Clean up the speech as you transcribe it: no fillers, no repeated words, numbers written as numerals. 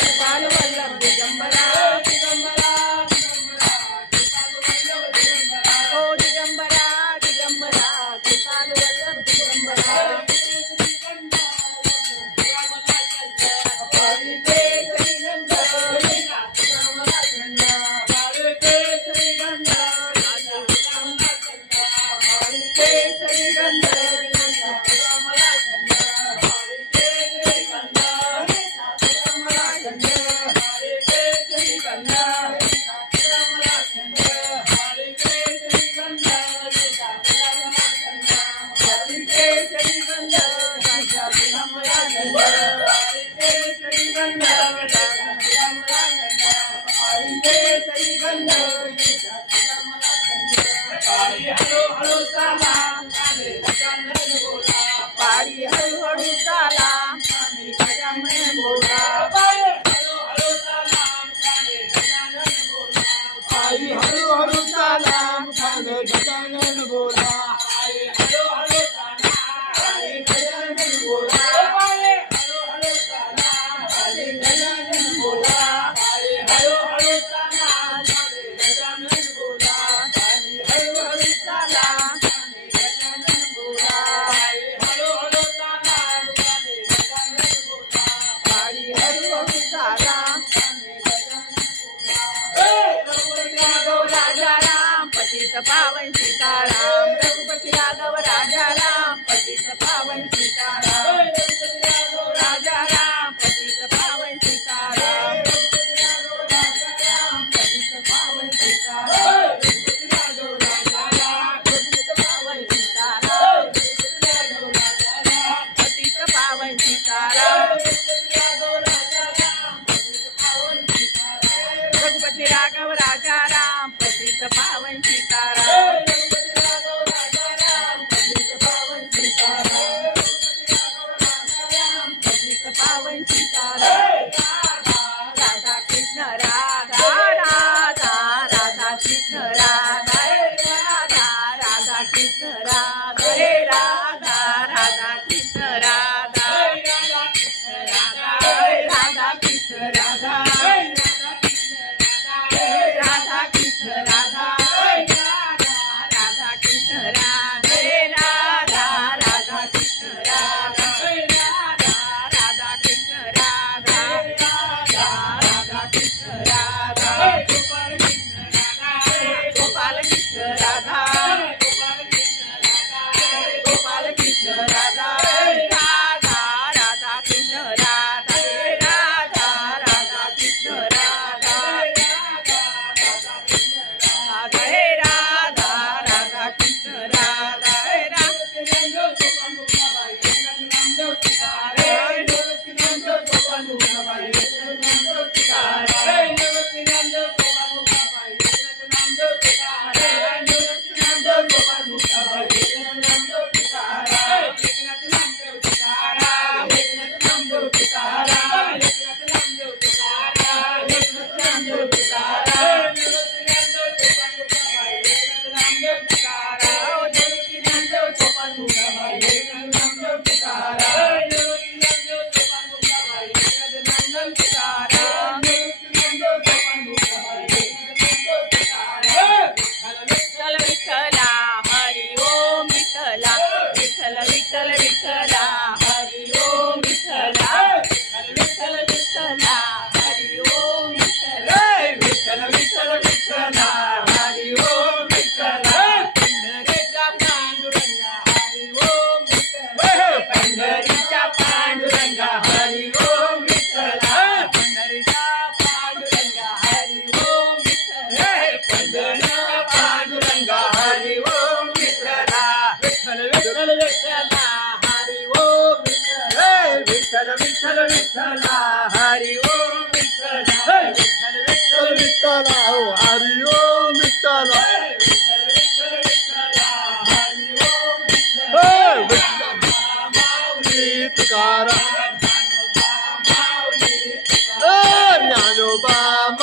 कृपाल वल्लभ दिगंबरा ओ दिगंबरा दिगंबरा कृपाल वल्लभ दिगंबरा पावन सीताराम रघुपति राघव राजा राम पतित पावन सीताराम राजा राम पतित पावन सीताराम पतित पावन सीताराम पतित पावन सीताराम पतित पावन सीताराम रघुपति राघव राजा राम पतित पावन सीताराम पतित पावन सीताराम राधा कृष्ण राधा राधा राधा कृष्ण राधा राधा राधा कृष्ण राधा हे राधा राधा कृष्ण राधा राधा कृष्ण राधा राधा कृष्ण राधा राधा कृष्ण राधा राधा राधा कृष्ण राधा राधा कृष्ण राधा राधा कृष्ण राधा गोपाल कृष्ण राधा गोपाल कृष्ण राधा राधा राधा कृष्ण राधा राधा राधा कृष्ण राधा हे राधा राधा कृष्ण राधा हरि ओम विठ्ठला हरि ओम विठ्ठला तुकाराम ज्ञानोबा